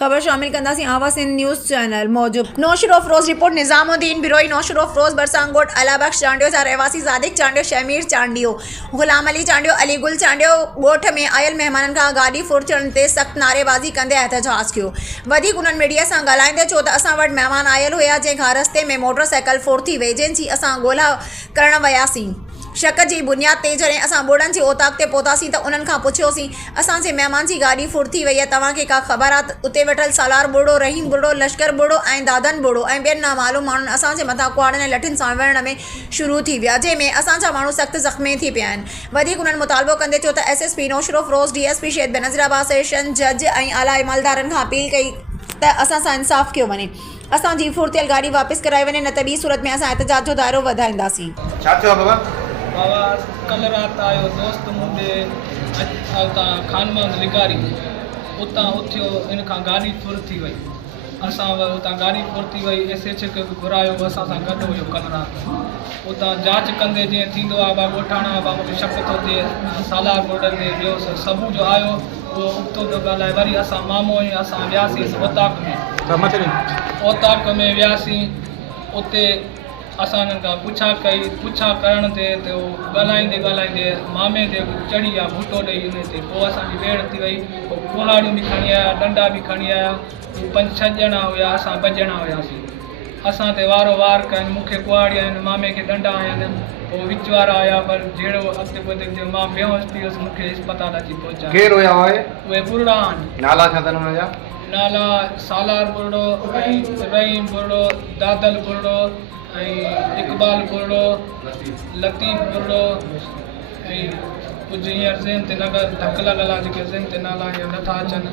खबर शामिल कंदासीं आवा सिंध न्यूज़ चैनल मौजूद नौशर अफरोज़ रिपोर्ट निज़ामुद्दीन बिरोई नौशर अफरोज़ बरसांगोट अलाबख्श चांडियो जा रहवासी ज़ादिक चांडियो शमीर चांडियो गुलाम अली चांडियो अलीगुल चांडियो ॻोठ में आयल महिमाननि खां गाॾी फुरचण ते सख़्त नारेबाज़ी कंदे एहतजाज कयो। वधीक उन्हनि मीडिया सां ॻाल्हाईंदे चयो त असां वटि महिमान आयल हुया जंहिंखां रस्ते में मोटरसाइकिल फुर थी वई जंहिंजी असां ॻोल्हा करण वियासीं। शक जी बुनियाद ते जॾहिं असां ॿोड़नि जे ओताक ते पहुतासीं त उन्हनि खां पुछियोसीं असांजे महिमान जी गाॾी फुर थी वई आहे, तव्हांखे का ख़बर आहे? उते वेठल सालार बुढ़ो, रहीम बुढ़ो, लश्कर बुढ़ो ऐं दादन बुढ़ो ऐं ॿियनि नामालूम माण्हुनि असांजे मथां कुहाड़नि ऐं लठियुनि सां विढ़ण में शुरू थी विया, जंहिंमें असांजा माण्हू सख़्तु ज़ख़्मी थी पिया आहिनि। वधीक उन्हनि मुतालबो कंदे चयो त SSP नौशर अफरोज़ DSP शहीद बेनज़ीराबाद सेशन जज ऐं आला इमालदारनि खां अपील कई त असां सां इंसाफ़ कयो वञे, असांजी फुर थियल गाॾी वापसि कराई वञे, न त ॿी सूरत में असां एहतजाज जो दाइरो वधाईंदासीं। बाबा कल रात आयो दोस्त मुंहिंजे उतां खानमान लिगारी उतां उथियो, इन खां गाॾी फुर थी वई। असां उतां गाॾी फुर थी वई SH खे घुरायो, असां सां गॾु हुयो कल राति। उतां जांच कंदे जीअं थींदो आहे बा ॻोठाणा बा मूंखे शक थो थिए सालार बोर्डर में ॿियो सबूत जो आयो उहो उतो थो ॻाल्हाए। वरी असां मामो ऐं असां वियासीं ओताक में वियासीं। उते असां हुननि खां पुछा करण ते ॻाल्हाईंदे मामे ते चढ़ी विया बूटो ॾेई उन ते। पोइ असांजी वेड़ थी वई, पोइ कुहाड़ियूं बि खणी आया, डंडा बि खणी आया। 5-6 ॼणा हुया, असां 2 ॼणा हुयासीं। असां ते वारो वार कनि, मूंखे कुहाड़िया आहिनि, मामे खे डंडा आहिनि। पोइ विच वारा आया पर जहिड़ो अॻिते पुॻिते थियो मां बेहोश थी वियुसि, मूंखे इस्पताल अची पहुचा। केरु हुया उहे बुढ़ा आहिनि। नाला छा अथनि हुनजा? नाला सालार बुढ़ो ऐं रहीम बुढ़ो, दादल बुढ़ो ऐं इकबाल बुढ़ो, लतीफ़ बुढ़ो ऐं कुझु हींअर ज़हन ते ढक लॻल आहे, जेके ज़हन ते नाला हीअं नथा अचनि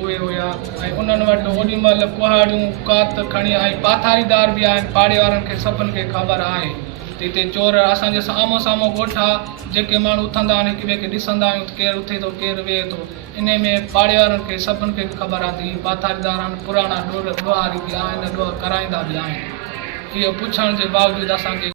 उहे हुया। ऐं उन्हनि वटि ओॾीमहिल कुहाड़ियूं कात खणी ऐं पाथारीदार बि आहिनि। पाड़े वारनि खे सभिनि खे ख़बर आहे त हिते चोर असांजे साम्हूं साम्हूं ॻोठा जेके माण्हू उथंदा आहिनि, हिक ॿिए खे ॾिसंदा आहियूं त केरु उथे थो केरु वेहे थो। इन में पाड़े वारनि खे सभिनि खे ख़बर आहे त हीअ पाथारीदार आहिनि, पुराणा ॾोहारी बि आहिनि, ॾोह कराईंदा बि आहिनि। इहो पुछण जे बावजूदि असांखे